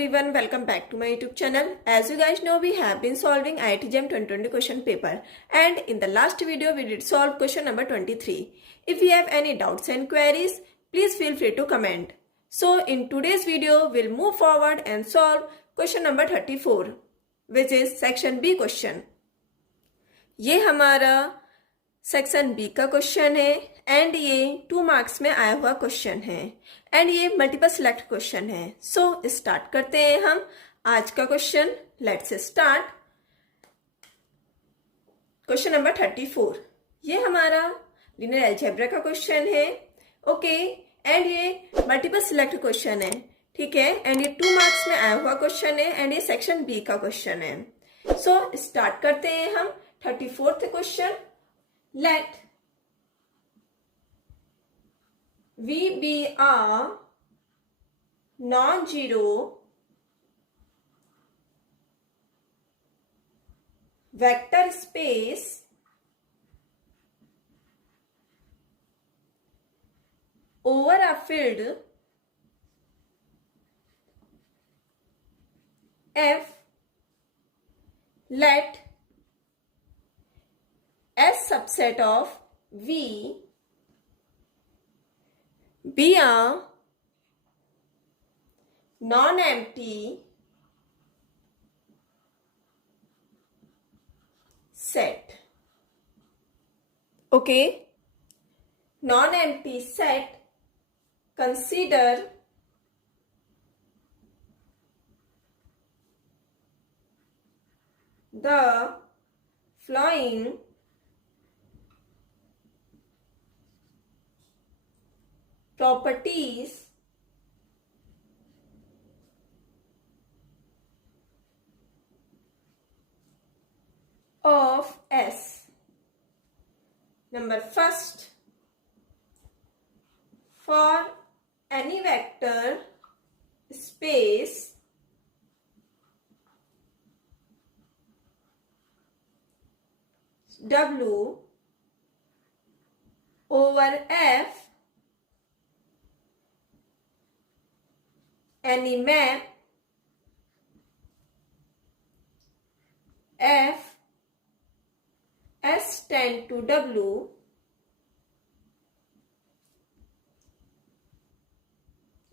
everyone, welcome back to my YouTube channel. As you guys know, we have been solving IIT JEM 2020 question paper, and in the last video we did solve question number 23. If you have any doubts and queries, please feel free to comment. So in today's video, we'll move forward and solve question number 34, which is section B question. ये हमारा section B का question है and ये 2 marks में आया हुआ question है and ये मल्टीपल सिलेक्ट क्वेश्चन है. सो स्टार्ट करते हैं हम आज का question. Let's start. Question number 34. ये हमारा लीनियर अलजेब्रा का क्वेश्चन है. ओके एंड ये मल्टीपल सिलेक्ट क्वेश्चन है. ठीक है, एंड ये 2 मार्क्स में आया हुआ क्वेश्चन है एंड ये सेक्शन बी का क्वेश्चन है. सो स्टार्ट करते हैं हम 34th question. Let V be a non-zero vector space over a field F. Let S subset of V be a non-empty set. Okay, non-empty set. Consider the following properties of S. Number first, for any vector space W over F, any map F S tend to W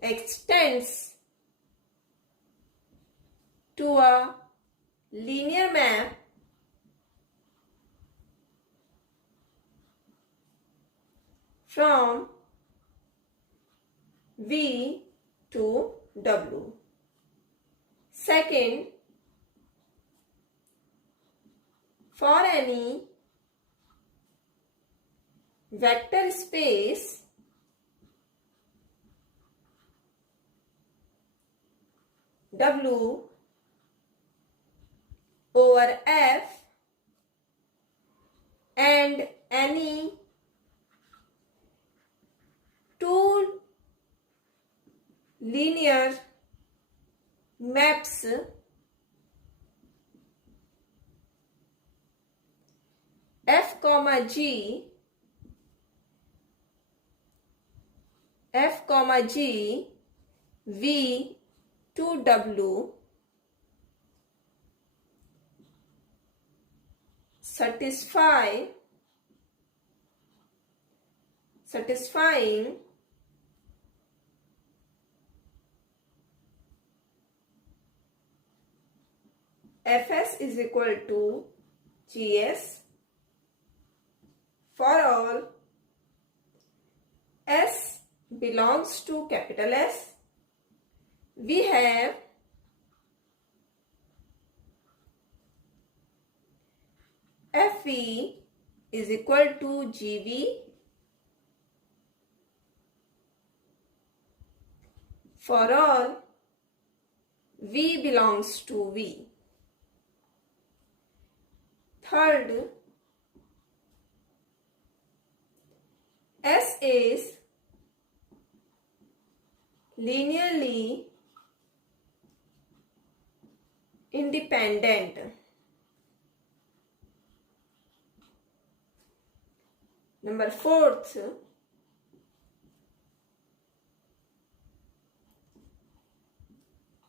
extends to a linear map from V to W. Second, for any vector space W over F and any two linear maps F comma G V to W satisfying Fs is equal to Gs for all S belongs to capital S. We have Fe is equal to Gv for all V belongs to V. Third, S is linearly independent. Number fourth,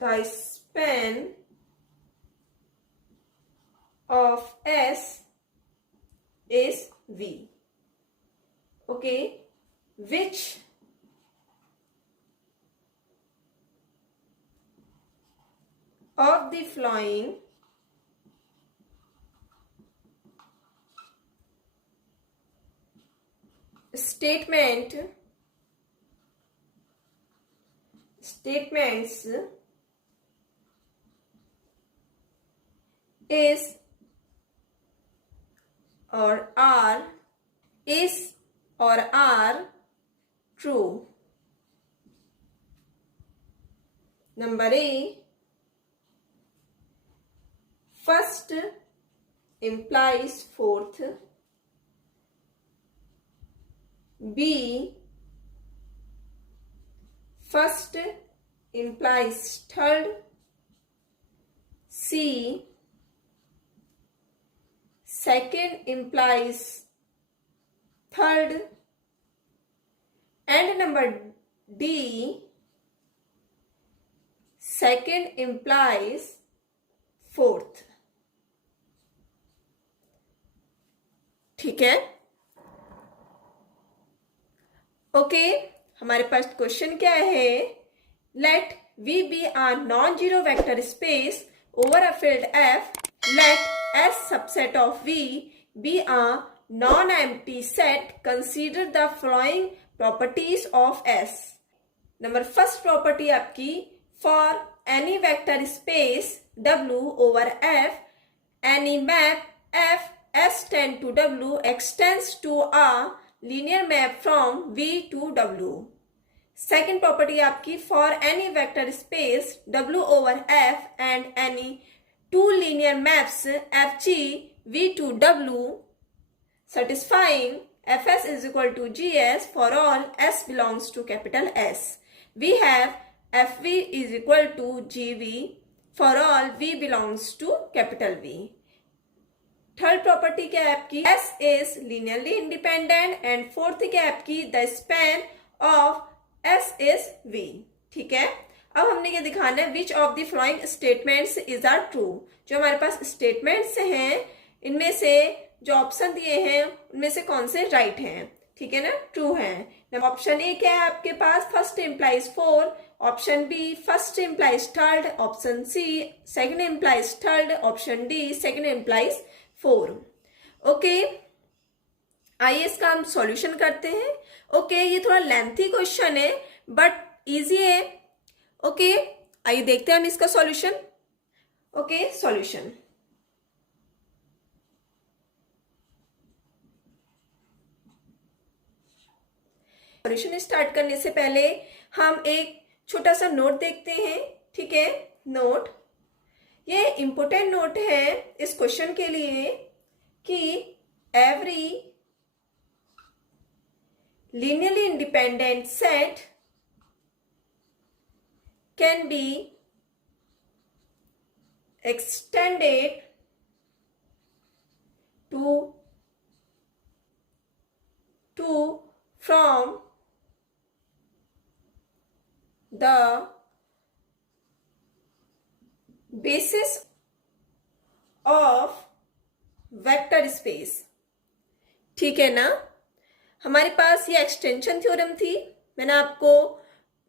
the span of S is V. Okay, which of the following statements is or are true? Number A, first implies fourth. B, first implies third. C, second implies third. And number D, second implies fourth. ठीक है, okay हमारे पास question क्या है, late V be a non-zero vector space over a field F, let S subset of V be a non-empty set, consider the following properties of S. Number first property आपकी, for any vector space W over F, any map F S tend to W extends to a linear map from V to W. Second property आपकी, for any vector space W over F and any two linear maps FG V to W satisfying Fs is equal to Gs for all S belongs to capital S. We have Fv is equal to Gv for all V belongs to capital V. Third property क्या है आपकी, S is linearly independent and fourth क्या है आपकी, the span of S is V. ठीक है, अब हमने ये दिखाना है which of the following statements is are true. जो हमारे पास स्टेटमेंट्स हैं इनमें से जो ऑप्शन दिए हैं उनमें से कौन से राइट हैं, ठीक है ना, ट्रू हैं. ऑप्शन ए क्या है आपके पास, first implies four. Option B first implies third. Option C second implies third. Option D second implies four. Okay, आइए इसका हम सॉल्यूशन करते हैं. ओके, ये थोड़ा लेंथी क्वेश्चन है बट इजी है. ओके, आइए देखते हैं हम इसका सॉल्यूशन. ओके, सॉल्यूशन स्टार्ट करने से पहले हम एक छोटा सा नोट देखते हैं. ठीक है, नोट, ये इंपोर्टेंट नोट है इस क्वेश्चन के लिए कि every linearly independent set can be extended to from the basis of vector space. ठीक है ना, हमारे पास ये एक्सटेंशन थ्योरम थी. मैंने आपको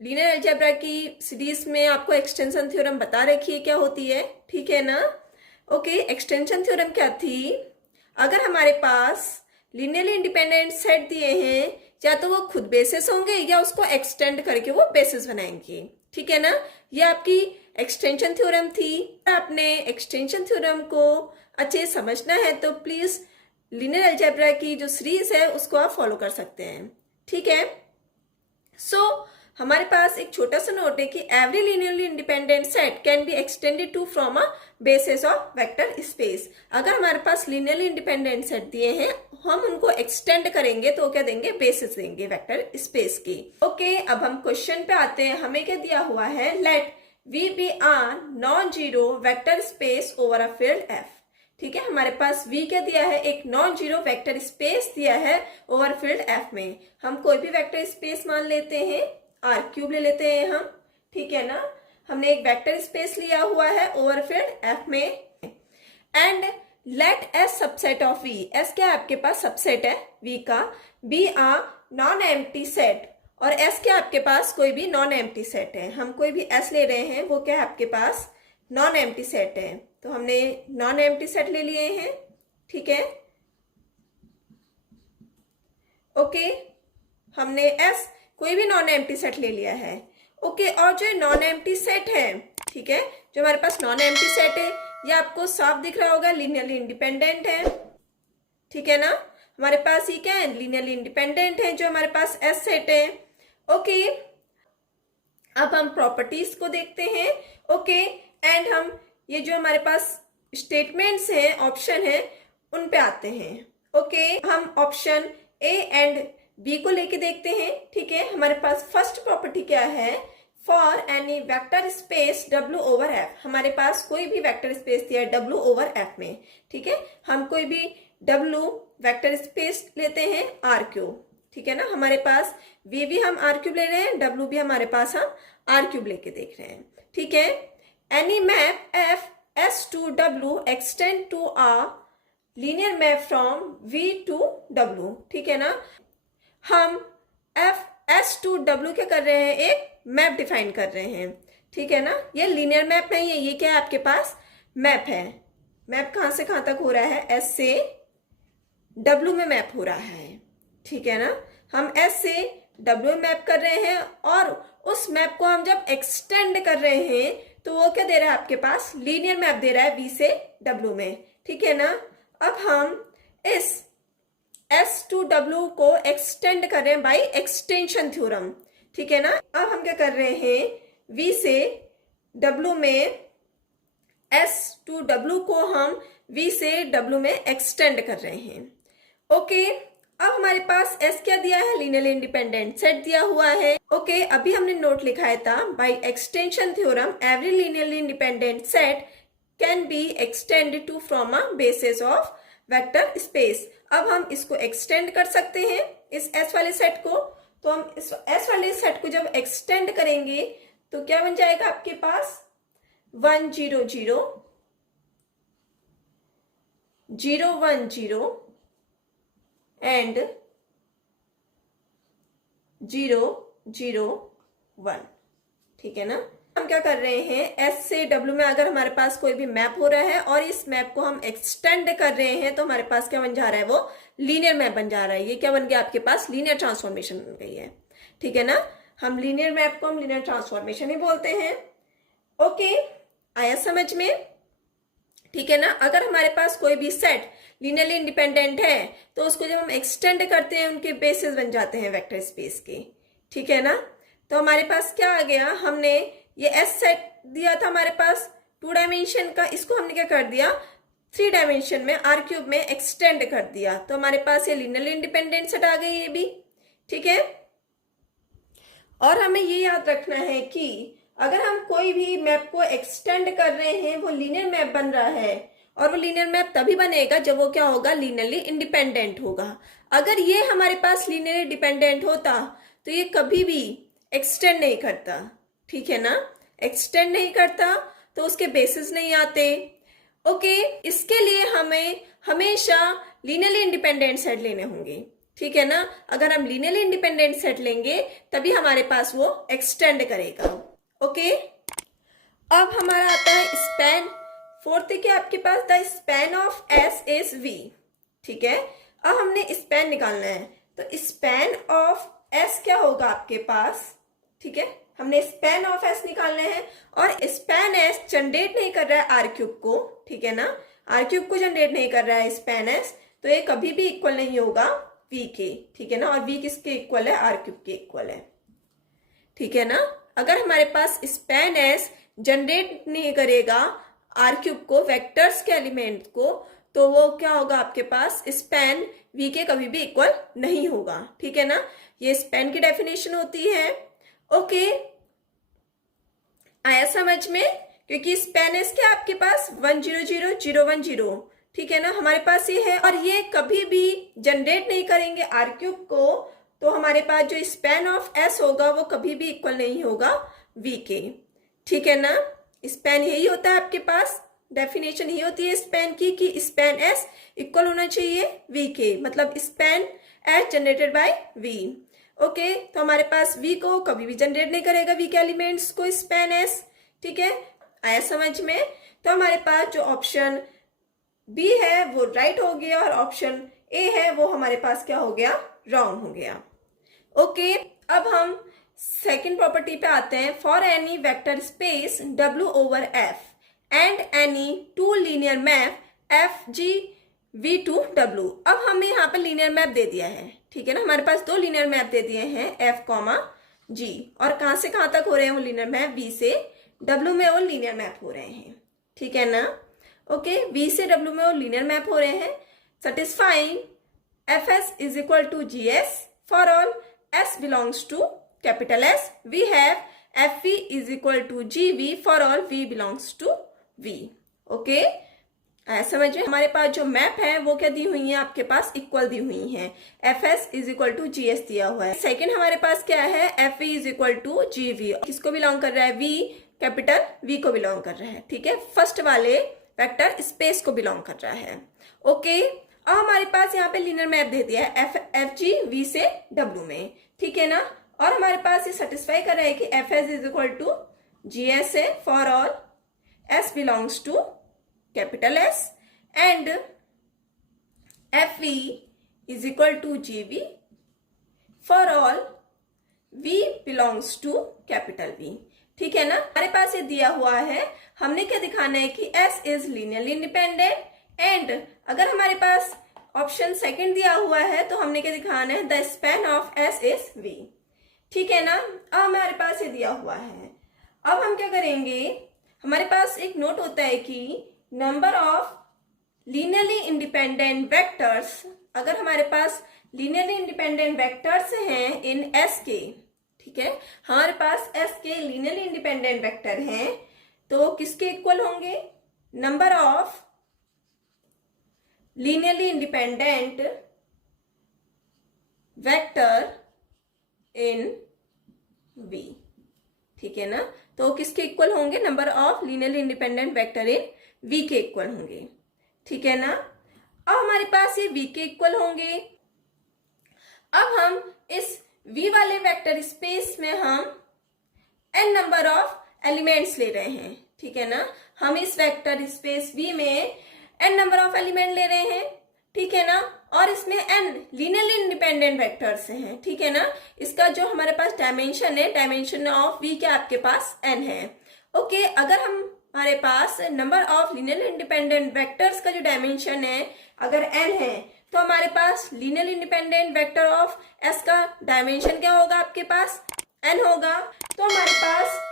लीनियर अलजेब्रा की सीरीज में आपको एक्सटेंशन थ्योरम बता रखी है क्या होती है. ठीक है ना, ओके, एक्सटेंशन थ्योरम क्या थी, अगर हमारे पास लीनियरली इंडिपेंडेंट सेट दिए हैं या तो वो खुद बेसिस होंगे या उसको एक्सटेंड करके वो बेसिस बनाएंगे. ठीक है ना, ये आपकी एक्सटेंशन थ्योरम थी. आपने एक्सटेंशन थ्योरम को अच्छे समझना है तो प्लीज लीनियर अलजेब्रा की जो सीरीज है उसको आप फॉलो कर सकते हैं. ठीक है, सो हमारे पास एक छोटा सा नोट है कि every linearly independent set can be extended to from a basis of vector space. अगर हमारे पास लीनियरली इंडिपेंडेंट सेट दिए हैं हम उनको एक्सटेंड करेंगे तो क्या देंगे, बेसिस देंगे वेक्टर स्पेस की. ओके, अब हम क्वेश्चन पे आते हैं. हमें क्या दिया हुआ है, late V be a non-zero vector space over a field F. ठीक है, हमारे पास V क्या दिया है, एक नॉन जीरो वेक्टर स्पेस दिया है ओवर फील्ड F में. हम कोई भी वेक्टर स्पेस मान लेते हैं, R³ ले लेते हैं हम. ठीक है ना, हमने एक वेक्टर स्पेस लिया हुआ है ओवरफिल्ड एफ में, and let S subset of V, S क्या है आपके पास सबसेट है वी का, be a non empty set, और एस क्या आपके पास कोई भी नॉन एम्प्टी सेट है, हम कोई भी एस ले रहे हैं वो क्या है आपके पास नॉन एम्प्टी सेट है, तो हमने नॉन एम्प्टी सेट ले लिए हैं, ठीक है, ओके, हमने एस कोई भी नॉन एम्प्टी सेट ले लिया है, ओके, और जो नॉन एम्प्टी सेट है, ठीक है, जो हमारे पास नॉन एम्प्टी सेट है ये आपको साफ दिख रहा होगा, लीनियरली इंडिपेंडेंट है, ठीक है ना, हमारे पास ये क्या है लीनियरली इंडिपेंडेंट है जो हमारे पास एस सेट है, ओके। अब हम प्रॉपर्टीज को देखते हैं, ओके, एंड हम ये जो हमारे पास स्टेटमेंट्स हैं ऑप्शन है उन पे आते हैं, ओके, हम ऑप्शन ए एंड बी को लेके देखते हैं, ठीक है, हमारे पास फर्स्ट प्रॉपर्टी क्या है, for any vector space W over F, हमारे पास कोई भी वेक्टर स्पेस दिया है W ओवर F में, ठीक है, हम कोई भी W वेक्टर स्पेस लेते हैं R क्यूब, ठीक है ना, हमारे पास V भी हम R क्यूब ले रहे हैं, W भी हमारे पास हम R क्यूब लेके देख रहे हैं, ठीक है, any map F S to W extend to a linear map from V to W, ठीक है ना, हम F S to W क्या कर रहे हैं एक मैप डिफाइन कर रहे हैं, ठीक है ना, ये लीनियर मैप नहीं है, ये क्या है आपके पास मैप है, मैप कहां से कहां तक हो रहा है, S से W में मैप हो रहा है, ठीक है ना, हम S से W में मैप कर रहे हैं और उस मैप को हम जब एक्सटेंड कर रहे हैं तो वो क्या दे रहा है आपके पास लीनियर मैप दे रहा है V से W में, ठीक है ना, अब हम इस S to W को एक्सटेंड कर रहे हैं बाई एक्सटेंशन थ्योरम, ठीक है ना, अब हम क्या कर रहे हैं V से W में S to W को हम V से W में एक्सटेंड कर रहे हैं, ओके, अब हमारे पास S क्या दिया है लीनियरली इंडिपेंडेंट सेट दिया हुआ है, ओके, अभी हमने नोट लिखाया था by extension theorem every linearly independent set can be extended to from a basis of vector space, अब हम इसको एक्सटेंड कर सकते हैं इस S वाले सेट को, तो हम इस S वाले सेट को जब एक्सटेंड करेंगे तो क्या बन जाएगा आपके पास 1 0 0 0 1 0 एंड 0 0 1, ठीक है ना, हम क्या कर रहे हैं S से W में अगर हमारे पास कोई भी मैप हो रहा है और इस मैप को हम एक्सटेंड कर रहे हैं तो हमारे पास क्या बन जा रहा है वो लीनियर मैप बन जा रहा है, ये क्या बन गया आपके पास लीनियर ट्रांसफॉर्मेशन बन गई है, ठीक है ना, हम लीनियर मैप को हम लीनियर ट्रांसफॉर्मेशन ही बोलते हैं, ओके, आया समझ में, ठीक है ना, अगर हमारे पास कोई भी सेट लीनियरली इंडिपेंडेंट है तो उसको जब हम एक्सटेंड करते हैं उनके बेसिस बन जाते हैं वेक्टर स्पेस के, ठीक है ना, तो हमारे पास क्या आ गया, हमने ये S सेट दिया था हमारे पास 2 डायमेंशन का, इसको हमने क्या कर दिया 3 डायमेंशन में R क्यूब में एक्सटेंड कर दिया, तो हमारे पास ये लीनियरली इंडिपेंडेंट सेट आ गई ये भी, ठीक है, और हमें ये याद रखना है कि अगर हम कोई भी मैप को एक्सटेंड कर रहे हैं वो लीनियर मैप बन रहा है, और वो लीनियर मैप तभी बनेगा जब वो क्या होगा लीनियरली इंडिपेंडेंट होगा, अगर ये हमारे पास लीनियरली डिपेंडेंट होता तो ये कभी भी एक्सटेंड नहीं करता, ठीक है ना, एक्सटेंड नहीं करता तो उसके बेसिस नहीं आते, ओके, इसके लिए हमें हमेशा लीनियरली इंडिपेंडेंट सेट लेने होंगे, ठीक है ना, अगर हम लीनियरली इंडिपेंडेंट सेट लेंगे तभी हमारे पास वो एक्सटेंड करेगा, ओके, अब हमारा आता है स्पैन, फोर्थ है आपके पास the span of S is V, ठीक है, अब हमने स्पैन निकालना है, तो स्पैन ऑफ S क्या होगा आपके पास, ठीक है, हमने स्पैन ऑफ S निकालना है और स्पैन S जनरेट नहीं कर रहा है R क्यूब को, ठीक है ना, R क्यूब को जनरेट नहीं कर रहा है स्पैन S, तो ये कभी भी इक्वल नहीं होगा V के, ठीक है ना, और V किसके इक्वल है R क्यूब के इक्वल है, ठीक है ना, अगर हमारे पास स्पैन S जनरेट नहीं करेगा R क्यूब को वेक्टर्स के एलिमेंट को, तो वो क्या होगा आपके पास स्पैन V के कभी भी इक्वल नहीं होगा, ठीक है ना, ये स्पैन की डेफिनेशन होती है, ओके, आया समझ में, क्योंकि स्पैन S क्या आपके पास 1 0 0 0 1 0, ठीक है ना, हमारे पास ये है और ये कभी भी जनरेट नहीं करेंगे R क्यूब को, तो हमारे पास जो स्पैन ऑफ S होगा वो कभी भी इक्वल नहीं होगा V के, ठीक है ना। स्पैन यही होता है आपके पास, डेफिनेशन यही होती है स्पैन की कि स्पैन एस इक्वल होना चाहिए वी के, मतलब span S generated by V. Okay, तो हमारे पास वी को कभी भी जनरेट नहीं करेगा, वी के एलिमेंट्स को स्पैन एस। ठीक है, आया समझ में। तो हमारे पास जो ऑप्शन बी है वो राइट हो गया और ऑप्शन ए है वो हमारे पास क्या हो गया, रॉन्ग हो गया। ओके, अब हम सेकेंड प्रॉपर्टी पे आते हैं। For any vector space W over F and any two linear map FG V2W। अब हमें यहाँ पे लीनियर मैप दे दिया है, ठीक है ना। हमारे पास दो लीनियर मैप दे दिए हैं F, G, और कहाँ से कहाँ तक हो रहे हैं वो लीनियर मैप, V से W में वो लीनियर मैप हो रहे हैं, ठीक है ना। ओके, V से W में वो लीनियर मैप हो रहे हैं। Satisfying Fs is equal to GS for all S belongs to capital S, we have FV is equal to GV for all V belongs to V। Okay, समझ में। हमारे पास जो मैप है वो क्या दी हुई है आपके पास, इक्वल दी हुई है। FS is equal to GS दिया हुआ है। सेकेंड हमारे पास क्या है, FV is equal to GV। किसको बिलोंग कर रहा है, V, कैपिटल V को बिलोंग कर रहा है, ठीक है। फर्स्ट वाले वेक्टर स्पेस को बिलोंग कर रहा है। ओके, अब हमारे पास यहाँ पे लीनियर मैप दे दिया है FG V से W में, ठीक है ना। और हमारे पास ये सेटिस्फाई कर रहा है कि Fs is equal to GS है for all S belongs to capital S and FV is equal to GV for all V belongs to capital V, ठीक है ना। हमारे पास ये दिया हुआ है, हमने क्या दिखाना है कि S is linearly independent and अगर हमारे पास ऑप्शन सेकंड दिया हुआ है तो हमने क्या दिखाना है, the span of S is V, ठीक है ना। अब हमारे पास ये दिया हुआ है, अब हम क्या करेंगे, हमारे पास एक नोट होता है कि number of linearly independent vectors, अगर हमारे पास लीनियरली इंडिपेंडेंट वेक्टर्स हैं इन S के, ठीक है, हमारे पास S के लीनियरली इंडिपेंडेंट वेक्टर हैं तो किसके इक्वल होंगे, number of linearly independent vector in V, ठीक है ना। तो किसके इक्वल होंगे, number of linearly independent vector in V के इक्वल होंगे, ठीक है ना। अब हमारे पास ये V के इक्वल होंगे। अब हम इस V वाले वेक्टर स्पेस में हम n नंबर ऑफ एलिमेंट्स ले रहे हैं, ठीक है ना। हम इस वेक्टर स्पेस V में n नंबर ऑफ एलिमेंट ले रहे हैं, ठीक है ना। और इसमें n लीनियरली इंडिपेंडेंट वेक्टर्स हैं, ठीक है ना। इसका जो हमारे पास डायमेंशन है, डायमेंशन ऑफ V क्या आपके पास n है। ओके, अगर हमारे पास number of linearly independent vectors का जो डायमेंशन है अगर n है तो हमारे पास linearly independent vector of S का डायमेंशन क्या होगा, आपके पास n होगा। तो हमारे पास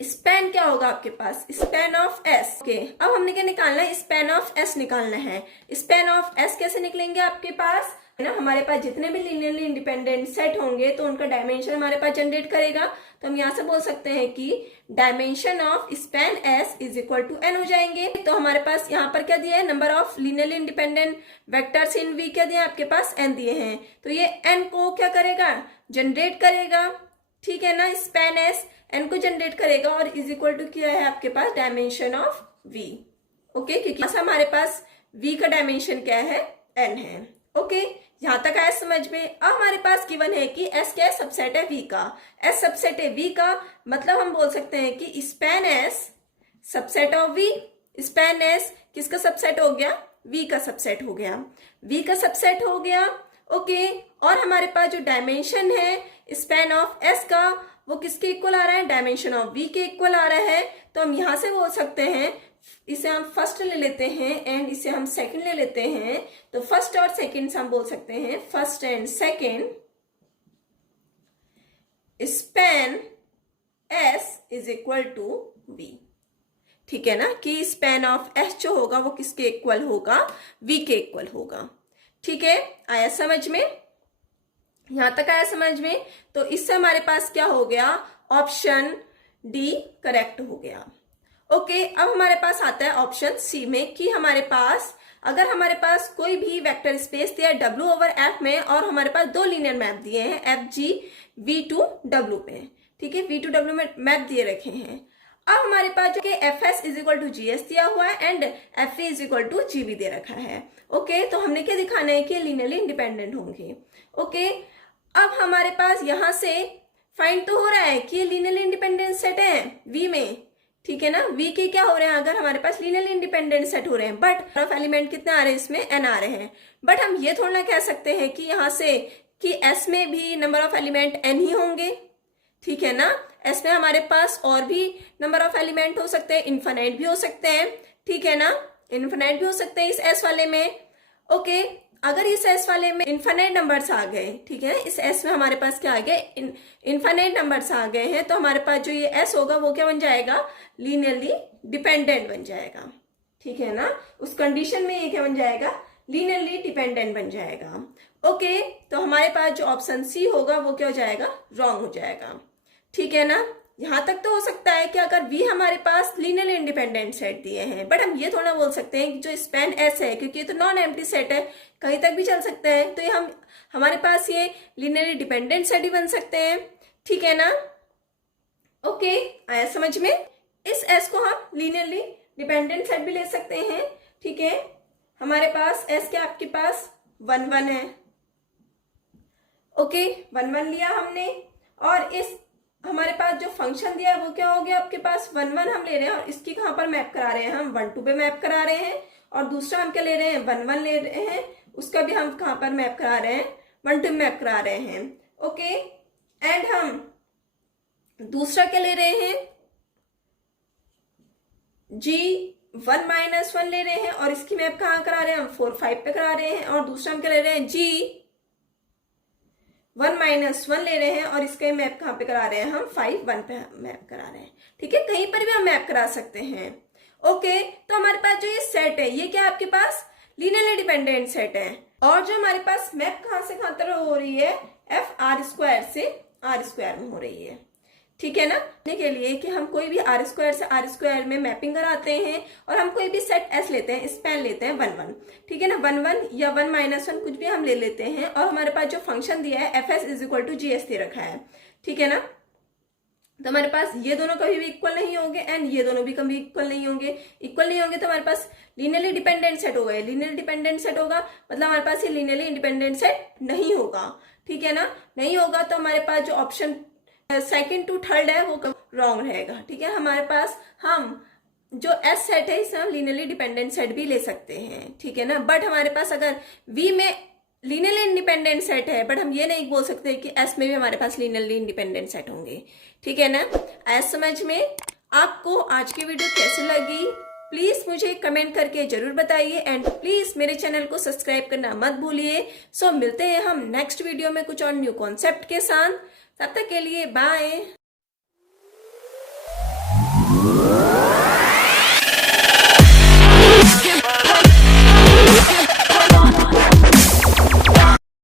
स्पैन क्या होगा आपके पास, स्पैन ऑफ S। ओके, अब हमने क्या निकालना है, स्पैन ऑफ S निकालना है। स्पैन ऑफ S कैसे निकलेंगे आपके पास, है ना। हमारे पास जितने भी लीनियरली इंडिपेंडेंट सेट होंगे तो उनका डायमेंशन हमारे पास जनरेट करेगा। तो हम यहाँ से बोल सकते हैं कि dimension of span S is equal to n हो जाएंगे। तो हमारे पास यहाँ पर क्या दिया है, number of linearly independent vectors in V क्या दिए आपके पास, n दिए हैं। तो ये n को क्या करेगा, जनरेट करेगा, ठीक है ना। स्पैन S n को जनरेट करेगा और इज इक्वल टू क्या है आपके पास, डायमेंशन ऑफ V। ओके, क्योंकि हमारे पास V का डायमेंशन क्या है, n है। ओके, यहां तक आया समझ में। अब हमारे पास गिवन है कि S क्या है, सबसेट है V का। S सबसेट है V का, मतलब हम बोल सकते हैं कि span S subset of V। Span S किसका सबसेट हो गया, V का सबसेट हो गया, V का सबसेट हो गया। ओके, और हमारे पास जो डायमेंशन है स्पैन ऑफ S का वो किसके इक्वल आ रहा है, डायमेंशन ऑफ V के इक्वल आ रहा है। तो हम यहां से बोल सकते हैं, इसे हम फर्स्ट ले लेते हैं एंड इसे हम सेकंड ले लेते हैं। तो फर्स्ट और सेकंड से हम बोल सकते हैं first and second span S is equal to V, ठीक है ना, कि स्पैन ऑफ S जो होगा वो किसके इक्वल होगा, V के इक्वल होगा, ठीक है। आया समझ में, यहां तक आया समझ में। तो इससे हमारे पास क्या हो गया, ऑप्शन डी करेक्ट हो गया। ओके, अब हमारे पास आता है ऑप्शन सी में कि हमारे पास अगर हमारे पास कोई भी वेक्टर स्पेस दिया है W ओवर F में और हमारे पास दो लीनियर मैप दिए हैं FG V2W पे, ठीक है, V2W में मैप दिए रखे हैं। अब हमारे पास जो कि FS is equal to GS दिया हुआ है and FV is equal to GB दे रखा है। ओके, तो हमने क्या दिखाना है कि लीनियरली इंडिपेंडेंट होंगे। ओके, अब हमारे पास यहाँ से फाइंड तो हो रहा है कि ये लीनियरली इंडिपेंडेंट सेट है V में, ठीक है ना। V के क्या हो रहे हैं, अगर हमारे पास लीनियरली इंडिपेंडेंट सेट हो रहे हैं, बट ऑफ एलिमेंट कितने आ रहे हैं, इसमें n आ रहे हैं। बट हम ये थोड़ा ना कह सकते हैं कि यहाँ से कि S में भी नंबर ऑफ एलिमेंट n ही होंगे, ठीक है ना। S में हमारे पास और भी नंबर ऑफ एलिमेंट हो सकते हैं, इन्फिनाइट भी हो सकते हैं, ठीक है ना, इन्फिनाइट भी हो सकते हैं इस S वाले में। ओके, अगर इस S वाले में इन्फिनाइट नंबर्स आ गए, ठीक है, इस S में हमारे पास क्या आ गए, इन्फिनाइट नंबर्स आ गए हैं, तो हमारे पास जो ये S होगा वो क्या बन जाएगा, लीनियरली डिपेंडेंट बन जाएगा, ठीक है ना। उस कंडीशन में ये क्या बन जाएगा, लीनियरली डिपेंडेंट बन जाएगा। ओके, तो हमारे पास जो ऑप्शन C होगा वो क्या हो जाएगा, रॉन्ग हो जाएगा, ठीक है ना। यहां तक तो हो सकता है कि अगर V हमारे पास लीनियरली इंडिपेंडेंट सेट दिए हैं, बट हम ये थोड़ा बोल सकते हैं कि जो स्पैन S है, क्योंकि ये तो नॉन एम्प्टी सेट है, कहीं तक भी चल सकता है, तो ये हमारे पास ये लीनियरली डिपेंडेंट सेट ही बन सकते हैं, ठीक है ना। ओके, आया समझ में। इस S को हम लीनियरली डिपेंडेंट सेट भी ले सकते हैं, ठीक है। हमारे पास S क्या आपके पास 1 1 है। ओके, 1 1 लिया हमने, और इस हमारे पास जो फंक्शन दिया है वो क्या हो गया आपके पास 1 1 हम ले रहे हैं, और इसकी कहां पर मैप करा रहे हैं, हम 1 2 पे मैप करा रहे हैं, और दूसरा हम क्या ले रहे हैं, 1 1 ले रहे हैं, उसका भी हम कहां पर मैप करा रहे हैं, 1 2 मैप करा रहे हैं। ओके, एंड हम दूसरा क्या ले रहे हैं, G1 -1 ले रहे हैं, और इसकी मैप कहां करा रहे हैं, हम 4 5 पे करा रहे हैं, और दूसरा हम क्या ले रहे हैं, G1 -1 ले रहे हैं, और इसका मैप कहां पे करा रहे हैं, हम 5 1 पे मैप करा रहे हैं, ठीक है। कहीं पर भी हम मैप करा सकते हैं। ओके, तो हमारे पास जो ये सेट है ये क्या आपके पास लीनियरली डिपेंडेंट सेट है, और जो हमारे पास मैप कहां से कहां तक हो रही है, FR² से R² में हो रही है, ठीक है ना। के लिए कि हम कोई भी R² से R² में मैपिंग कराते हैं, और हम कोई भी सेट S लेते हैं, स्पैन लेते हैं 1 1, ठीक है ना, 1 1 या 1 -1 कुछ भी हम ले लेते हैं, और हमारे पास जो फंक्शन दिया है FS is equal to GS दे रखा है, ठीक है ना। तो हमारे पास ये दोनों कभी भी इक्वल नहीं होंगे, एंड ये दोनों भी कभी इक्वल नहीं होंगे। इक्वल नहीं होंगे तो हमारे पास लीनियरली डिपेंडेंट सेट होगा, लीनियरली डिपेंडेंट सेट होगा मतलब हमारे पास ये लीनियरली इंडिपेंडेंट सेट नहीं होगा, ठीक है ना। नहीं होगा तो हमारे पास जो ऑप्शन सेकंड टू थर्ड है वो रॉन्ग रहेगा, ठीक है। हमारे पास हम जो S सेट है इसे हम लीनियरली डिपेंडेंट सेट भी ले सकते हैं, ठीक है ना। बट हमारे पास अगर V में लीनियरली इंडिपेंडेंट सेट है, बट हम ये नहीं बोल सकते कि S में भी हमारे पास लीनियरली इंडिपेंडेंट सेट होंगे, ठीक है ना। ऐसा समझ में। आपको आज की वीडियो कैसी लगी प्लीज मुझे कमेंट करके जरूर बताइए, एंड प्लीज मेरे चैनल को सब्सक्राइब करना मत भूलिए। सो मिलते हैं हम नेक्स्ट वीडियो में कुछ और न्यू कॉन्सेप्ट के साथ, तब तक के लिए बाय।